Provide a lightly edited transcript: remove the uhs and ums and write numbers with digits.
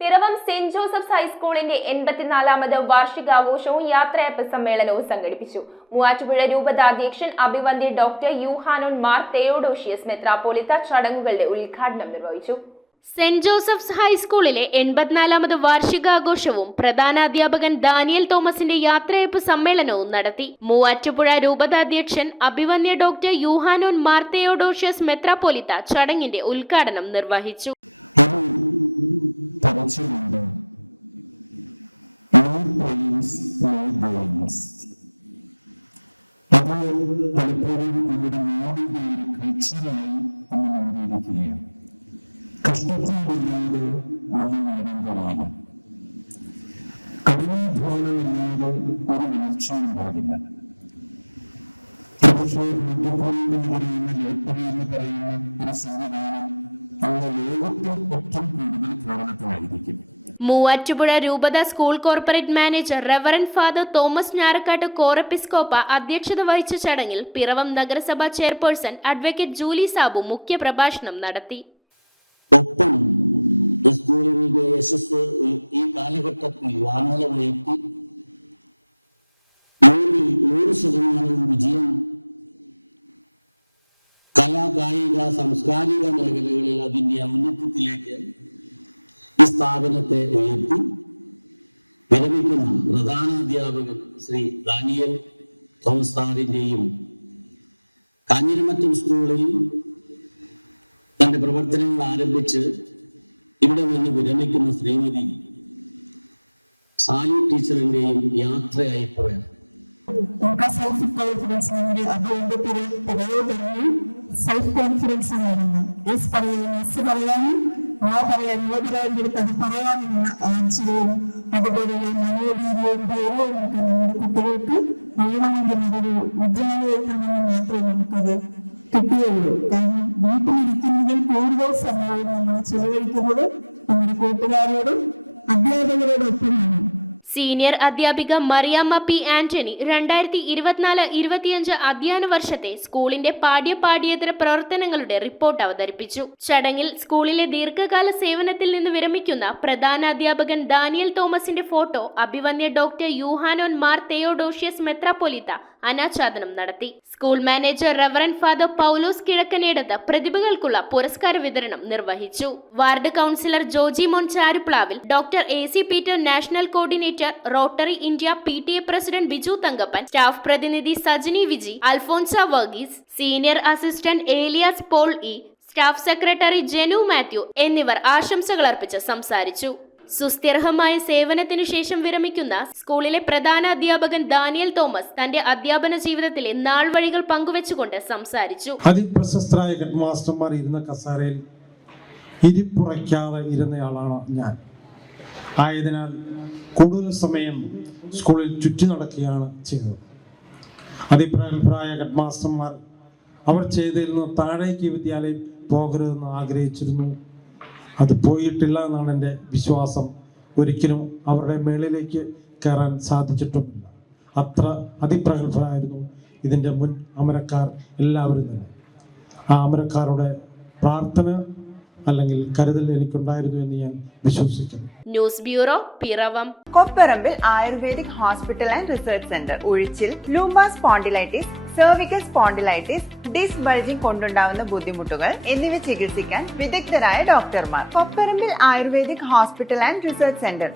Piravom saint Joseph's ഹൈസ്കൂളിന്റെ 84ാമത് വാർഷികാഘോഷവും യാത്രയയപ്പ് സമ്മേളനവും സംഘടിപ്പിച്ചു. മൂവാറ്റുപുഴ രൂപതാധ്യക്ഷൻ അഭിവന്ദ്യ ഡോക്ടർ യൂഹാനോൻ മാർ തെയോഡോഷ്യസ് മെത്രാപ്പോലിത്ത ചടങ്ങുകളുടെ ഉദ്ഘാടനം നിർവഹിച്ചു. സെന്റ് ജോസഫ്സ് ഹൈസ്കൂളിലെ 84ാമത് വാർഷികാഘോഷവും പ്രധാനാധ്യാപകൻ ദാനിയൽ തോമസിന്റെ യാത്രയയപ്പ് സമ്മേളനവും നടത്തി. മൂവാറ്റുപുഴ രൂപതാധ്യക്ഷൻ അഭിവന്ദ്യ ഡോക്ടർ യൂഹാനോൻ മാർ തെയോഡോഷ്യസ് മെത്രാപ്പോലിത്ത ചടങ്ങിന്റെ ഉദ്ഘാടനം നിർവഹിച്ചു. തടച്ചുകൊണ്ട് അത് പലപ്പോഴും നമ്മുടെ നാടിന്റെ ഒരു കൾച്ചറായി നമ്മൾ മാറിയിരിക്കുകയാണ്. കഷ്ടപ്പാടില്ലാതെ ഒന്നും നേടേണ്ടതാണ്. കഠിനാധ്വാനമില്ലാതെ ഒരു വളർച്ചയും ഉണ്ടാകില്ല. പക്ഷേ എന്ന് പറയുന്ന ലോട്ടറി എന്ന് പറയുന്ന ഒരു സംവിധാനം നമ്മുടെ ലോകത്തിൽ ഏറ്റവും കൂടുതൽ കേരളത്തിലായിരിക്കും. മൂവാറ്റുപുഴ രൂപത school corporate manager reverend father Thomas Njarakkattu Corepiscopa അധ്യക്ഷത വഹിച്ച ചടങ്ങിൽ പിറവം നഗരസഭാ ചെയർപേഴ്സൺ അഡ്വക്കേറ്റ് ജൂലി സാബു മുഖ്യപ്രഭാഷണം നടത്തി. ഒപ്പം സ്കൂളിന്റെ യശസ് ഈ കാലഘട്ടത്തിൽ വാനോളമുയർത്തി 100% വിജയം കലാ കായിക സാംസ്കാരിക മേഖലകളിൽ അതിന്റെ ഔന്നത്യത്തിലേക്ക് ഈ സ്ഥാപനത്തെ ഉയർത്തി വിരമിക്കുന്ന പ്രധാനാധ്യാപകൻ ശ്രീ ദാനിയൽ തോമസ് സാറിന്റെയും കാഞ്ഞിരമറ്റം സ്കൂളിൽ തന്റെ പ്രവർത്തനങ്ങൾ ആരംഭിച്ച് ഇവിടെ നിന്ന് വിരമിക്കുന്ന ശ്രീമതി സാലി ടീച്ചറിന്റെയും യാത്രയയപ്പോഴാണ് സെൽഫ് കോൺഫിഡൻസ് അതുകൊണ്ട് സെൽഫ് കോൺഫിഡൻസ് ആയിരുന്നു. എസ് പറയാനും എസ് പറയാനും ആ പറയാൻ യുവതിരായിട്ട് അത് പറയാനുള്ള ആഴ്ചയും അതുപോലെയുള്ള മനോവീര്യവും ധൈര്യവും ഒക്കെ നമ്മുടെ കുട്ടികൾക്ക് വേണമെങ്കിൽ അതൊരു വിദ്യാലയത്തിൽനിന്ന് മാത്രമേ നമുക്കത് കിട്ടുകയുള്ളൂ. കാരണം വീട്ടിലിരിക്കുന്നതിൽ കൂടുതൽ സമയവും നമ്മൾ ചെലവഴിക്കുന്നത് നമ്മുടെ കൂട്ടുകാരോടും അധ്യാപകരോടൊപ്പമാണ്. സീനിയർ അധ്യാപിക മറിയാമ്മ പി ആന്റണി 2024-25 അധ്യയന വർഷത്തെ സ്കൂളിന്റെ പാഠ്യേതര പ്രവർത്തനങ്ങളുടെ റിപ്പോർട്ട് അവതരിപ്പിച്ചു. ചടങ്ങിൽ സ്കൂളിലെ ദീർഘകാല സേവനത്തിൽ നിന്ന് വിരമിക്കുന്ന പ്രധാനാധ്യാപകൻ ദാനിയൽ തോമസിന്റെ ഫോട്ടോ അഭിവന്ദ്യ ഡോക്ടർ യൂഹാനോൻ മാർ തെയോഡോഷ്യസ് മെത്രാപ്പോലിത്ത അനാച്ഛാദനം നടത്തി. School manager reverend father Paulose Kizhakkanedath പ്രതിഭകൾക്കുള്ള പുരസ്കാര വിതരണം നിർവഹിച്ചു. Ward councillor Joji Mon Charuplavil, doctor AC Peter national coordinator Rotary India PTA president Biju Thankappan, staff പ്രതിനിധി Sajini Viji, Alphonsa Varghese, senior assistant Elias Paul E, staff secretary Jenu Mathew എന്നിവർ ആശംസകൾ അർപ്പിച്ച് സംസാരിച്ചു. സുസ്ഥിരമായ സേവനത്തിനു ശേഷം വിരമിക്കുന്ന സ്കൂളിലെ പ്രധാന അധ്യാപകൻ ദാനിയൽ തോമസ് തന്റെ അധ്യാപന ജീവിതത്തിലെ നാൾവഴികൾ പങ്കുവെച്ചുകൊണ്ട് സംസാരിച്ചു. അതിപ്രശസ്തരായ ഹെഡ് മാസ്റ്റർമാർ ഇരുന്ന കസാരയിൽ ഇരിപ്പുറയ്ക്കാതെ ഇരുന്നയാളാണ് ഞാൻ. ആയതിനാൽ കൂടുതൽ സമയം സ്കൂളിൽ ചുറ്റി നടക്കുകയാണ് ചെയ്തത്. അതിപ്രായ ഹെഡ് മാസ്റ്റർമാർ അവർ ചെയ്തതിൽ നിന്ന് താഴേക്ക് വിദ്യാലയം പോകരുതെന്ന് ആഗ്രഹിച്ചിരുന്നു. അത് പോയിട്ടില്ല എന്നാണ് എൻ്റെ വിശ്വാസം. ഒരിക്കലും അവരുടെ മേളിലേക്ക് കയറാൻ സാധിച്ചിട്ടുമില്ല. അത്ര അതിപ്രഗത്ഭരായിരുന്നു ഇതിൻ്റെ മുൻ അമരക്കാർ എല്ലാവരും തന്നെ. ആ അമരക്കാരുടെ പ്രാർത്ഥന അല്ലെങ്കിൽ കരുതൽ എനിക്കുണ്ടായിരുന്നു എന്ന് ഞാൻ വിശ്വസിക്കുന്നു. News bureau, Piravom. Kopparambil ayurvedic hospital and research centre. ഉഴിച്ചിൽ, lumbar spondylitis, cervical spondylitis, disc bulging കൊണ്ടുണ്ടാവുന്ന ബുദ്ധിമുട്ടുകൾ എന്നിവ ചികിത്സിക്കാൻ വിദഗ്ധരായ ഡോക്ടർമാർ. Kopparambil ayurvedic hospital and research centre.